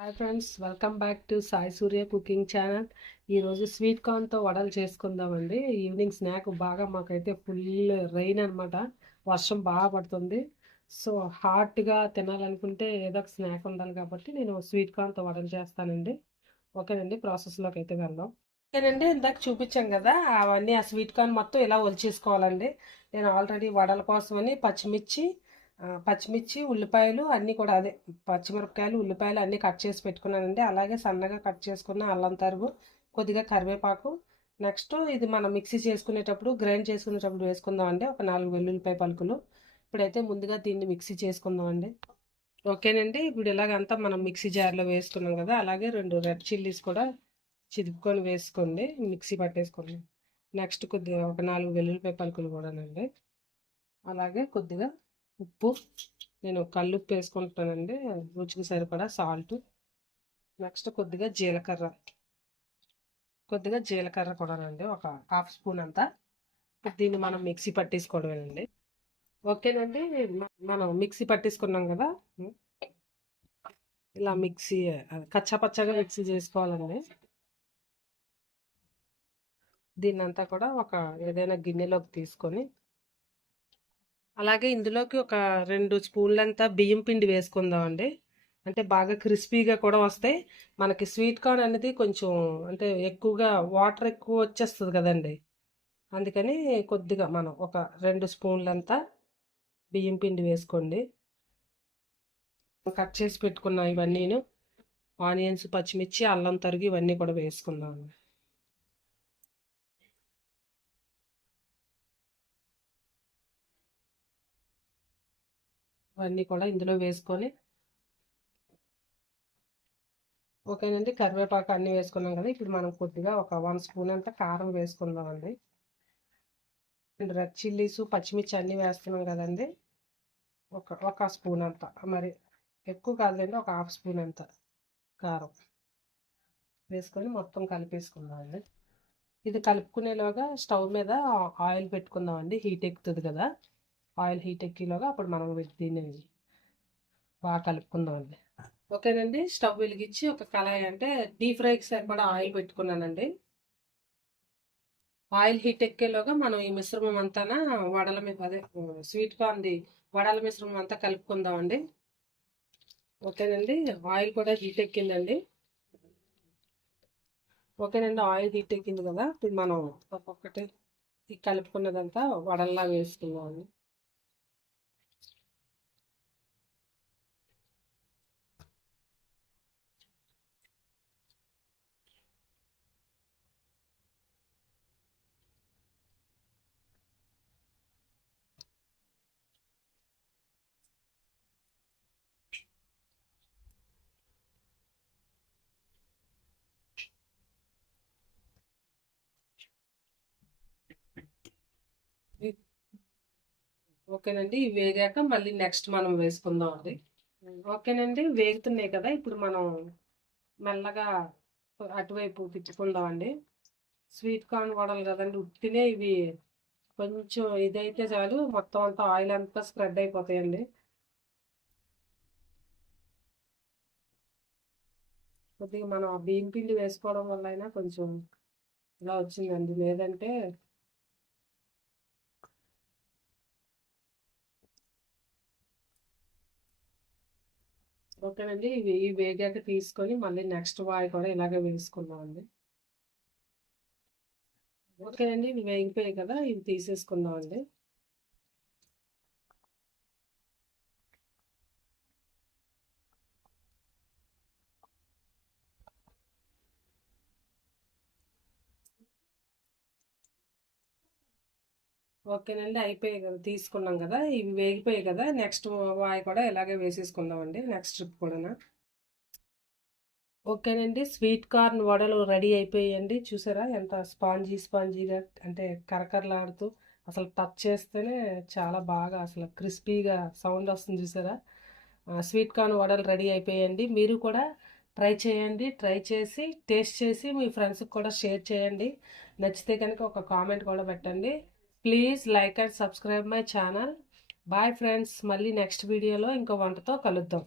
Hi friends, welcome back to Sai Surya cooking channel. ఈరోజు sweet కార్న్తో వడలు చేసుకుందామండి. ఈవినింగ్ స్నాక్ బాగా మాకైతే ఫుల్ రెయిన్ అనమాట, వర్షం బాగా పడుతుంది. సో హాట్గా తినాలనుకుంటే ఏదో ఒక స్నాక్ ఉండాలి కాబట్టి నేను స్వీట్ కార్న్తో వడలు చేస్తానండి. ఓకేనండి, ప్రాసెస్లోకి అయితే వెళ్దాం. ఓకేనండి, ఇందాక చూపించాం కదా అవన్నీ, ఆ స్వీట్ కార్న్ మొత్తం ఇలా ఒలిచేసుకోవాలండి. నేను ఆల్రెడీ వడల కోసమని పచ్చిమిర్చి ఉల్లిపాయలు అన్నీ కూడా, అదే పచ్చిమిరపకాయలు ఉల్లిపాయలు అన్నీ కట్ చేసి పెట్టుకున్నానండి. అలాగే సన్నగా కట్ చేసుకున్న అల్లం తరుగు, కొద్దిగా కరివేపాకు. నెక్స్ట్ ఇది మనం మిక్సీ చేసుకునేటప్పుడు గ్రైండ్ చేసుకునేటప్పుడు వేసుకుందామండి ఒక 4 వెల్లుల్లిపాయ పలుకులు. ఇప్పుడైతే ముందుగా దీన్ని మిక్సీ చేసుకుందామండి. ఓకేనండి, ఇప్పుడు ఇలాగంతా మనం మిక్సీ జార్లో వేసుకున్నాం కదా, అలాగే 2 రెడ్ చిల్లీస్ కూడా చిదుపుకొని వేసుకోండి, మిక్సీ పట్టేసుకోండి. నెక్స్ట్ కొద్దిగా ఒక 4 వెల్లుల్లిపాయ పలుకులు కూడానండి. అలాగే కొద్దిగా ఉప్పు, నేను కల్లుప్పు వేసుకుంటానండి, రుచికి సరిపడా సాల్ట్. నెక్స్ట్ కొద్దిగా జీలకర్ర కూడానండి, ఒక హాఫ్ స్పూన్ అంతా. దీన్ని మనం మిక్సీ పట్టేసుకోవడమేనండి. ఓకేనండి, మనం మిక్సీ పట్టేసుకున్నాం కదా, ఇలా కచ్చాపచ్చగా మిక్సీ చేసుకోవాలండి. దీన్నంతా కూడా ఒక ఏదైనా గిన్నెలోకి తీసుకొని, అలాగే ఇందులోకి ఒక 2 స్పూన్లంతా బియ్యం పిండి వేసుకుందామండి. అంటే బాగా క్రిస్పీగా కూడా వస్తాయి. మనకి స్వీట్ కార్న్ అనేది కొంచెం అంటే ఎక్కువగా వాటర్ ఎక్కువ వచ్చేస్తుంది కదండి, అందుకని కొద్దిగా మనం ఒక 2 స్పూన్లంతా బియ్యం పిండి వేసుకోండి. కట్ చేసి పెట్టుకున్న ఇవన్నీను, ఆనియన్స్, పచ్చిమిర్చి, అల్లం తరుగు ఇవన్నీ కూడా వేసుకుందాం. ఇవన్నీ కూడా ఇందులో వేసుకొని, ఓకేనండి, కరివేపాకు అన్నీ వేసుకున్నాం కదా. ఇప్పుడు మనం కొద్దిగా ఒక 1 స్పూన్ అంతా కారం వేసుకుందామండి. 2 రెడ్ చిల్లీస్, పచ్చిమిర్చి అన్నీ వేస్తున్నాం కదండి, ఒక స్పూన్ అంత, మరి ఎక్కువ కాదులేండి, ఒక హాఫ్ స్పూన్ అంత కారం వేసుకొని మొత్తం కలిపేసుకుందామండి. ఇది కలుపుకునేలోగా స్టవ్ మీద ఆయిల్ పెట్టుకుందామండి, హీట్ ఎక్కుతుంది కదా. ఆయిల్ హీట్ ఎక్కేలోగా అప్పుడు మనం దీన్ని బాగా కలుపుకుందామండి. ఓకేనండి, స్టవ్ వెలిగించి ఒక కళాయి, అంటే డీప్ ఫ్రైకి సరిపడా ఆయిల్ పెట్టుకున్నానండి. ఆయిల్ హీట్ ఎక్కేలోగా మనం ఈ మిశ్రమం అంతా వడల మీద, అదే స్వీట్ కార్న్ది వడల మిశ్రమం అంతా కలుపుకుందామండి. ఓకేనండి, ఆయిల్ కూడా హీట్ ఎక్కిందండి. ఓకేనండి, ఆయిల్ హీట్ ఎక్కింది కదా, ఇప్పుడు మనం ఒక్కొక్కటి కలుపుకున్నదంతా వడల్లా వేసుకుందామండి. ఓకేనండి, ఇవి వేగాక మళ్ళీ నెక్స్ట్ మనం వేసుకుందాం అండి. ఓకేనండి, వేగుతున్నాయి కదా, ఇప్పుడు మనం మెల్లగా అటువైపు తిప్పుకుందామండి. స్వీట్ కార్న్ వడలు కదండి, ఉట్టినే ఇవి కొంచెం ఇదైతే చాలు, మొత్తం అంతా ఆయిల్ అంతా స్ప్రెడ్ అయిపోతాయండి. కొద్దిగా మనం ఆ బియ్యం పిండి వేసుకోవడం వల్ల అయినా కొంచెం ఇలా వచ్చిందండి, లేదంటే ఓకేనండి. ఇవి వేగాక తీసుకొని మళ్ళీ నెక్స్ట్ వాయి కూడా ఇలాగే వేసుకుందామండి. ఓకేనండి, ఇవి వేగిపోయాయి కదా, ఇవి తీసేసుకుందామండి. ఓకేనండి, అయిపోయాయి కదా, తీసుకున్నాం కదా, ఇవి వేగిపోయాయి కదా, నెక్స్ట్ వాయి కూడా ఇలాగే వేసేసుకుందామండి, నెక్స్ట్ ట్రిప్ కూడా. ఓకేనండి, స్వీట్ కార్న్ వడలు రెడీ అయిపోయాయండి. చూసారా ఎంత స్పాంజీగా, అంటే కరకరలాడుతూ, అసలు టచ్ చేస్తేనే చాలా బాగా అసలు క్రిస్పీగా సౌండ్ వస్తుంది, చూసారా. స్వీట్ కార్న్ వడలు రెడీ అయిపోయాయండి. మీరు కూడా ట్రై చేయండి, ట్రై చేసి టేస్ట్ చేసి మీ ఫ్రెండ్స్కి కూడా షేర్ చేయండి. నచ్చితే కనుక ఒక కామెంట్ కూడా పెట్టండి. Please like and subscribe my channel. Bye friends, మళ్ళీ నెక్స్ట్ వీడియోలో ఇంకో వంటతో కలుద్దాం.